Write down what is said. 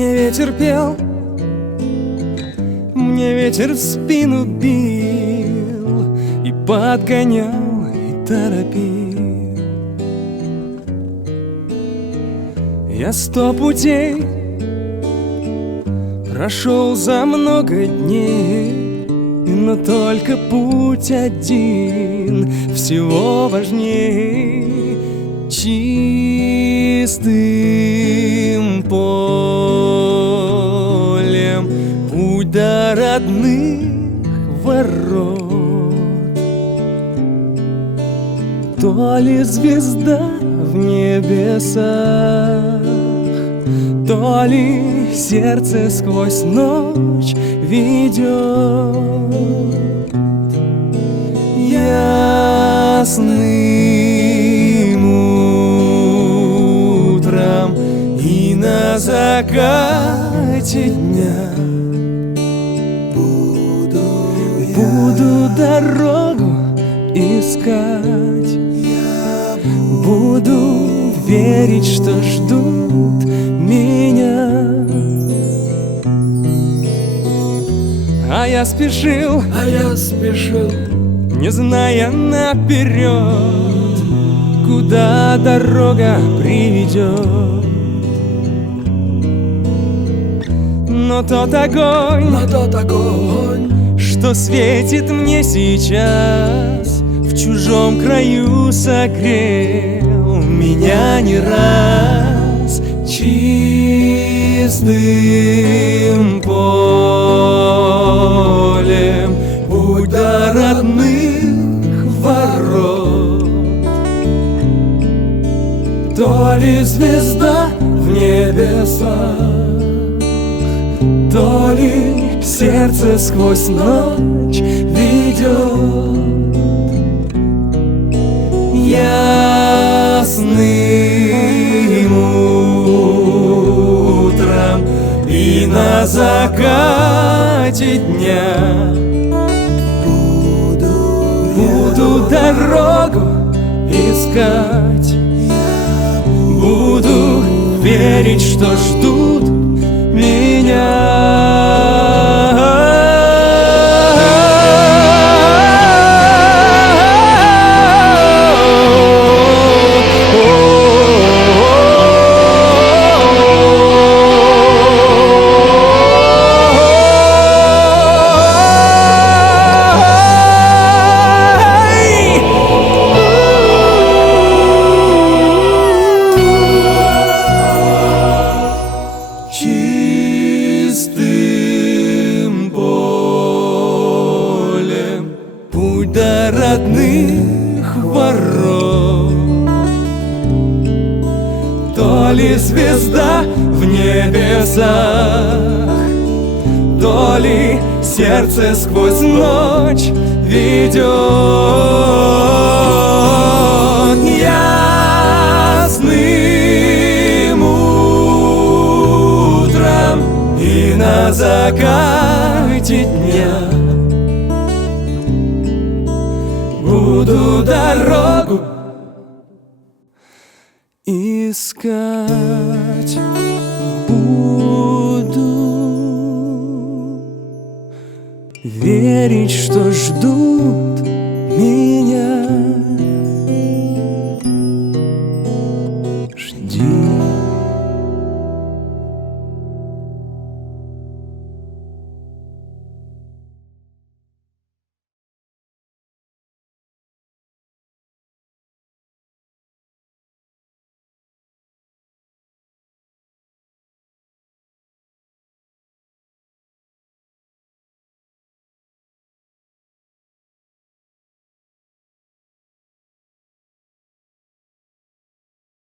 Мне ветер пел, мне ветер в спину бил и подгонял, и торопил. Я 100 путей прошел за много дней, но только путь один всего важнее. Чистым полем путь до родных ворот. То ли звезда в небесах, то ли сердце сквозь ночь ведет. Ясным утром и на закате дня буду дорогу искать. Буду верить, что ждут меня. А я спешил, не зная наперед, куда дорога приведет. Но тот огонь, что светит мне сейчас, в чужом краю согрел меня не раз. Чистым полем путь до родных ворот. То ли звезда в небесах, то ли сердце сквозь ночь ведет. Ясным утром и на закате дня буду дорогу искать. Буду верить, что ждут меня. Чистым полем путь до родных ворот. То ли звезда в небесах, то ли сердце сквозь ночь ведет. Ясным утром и на закате дня буду дорогу искать. Буду верить, что жду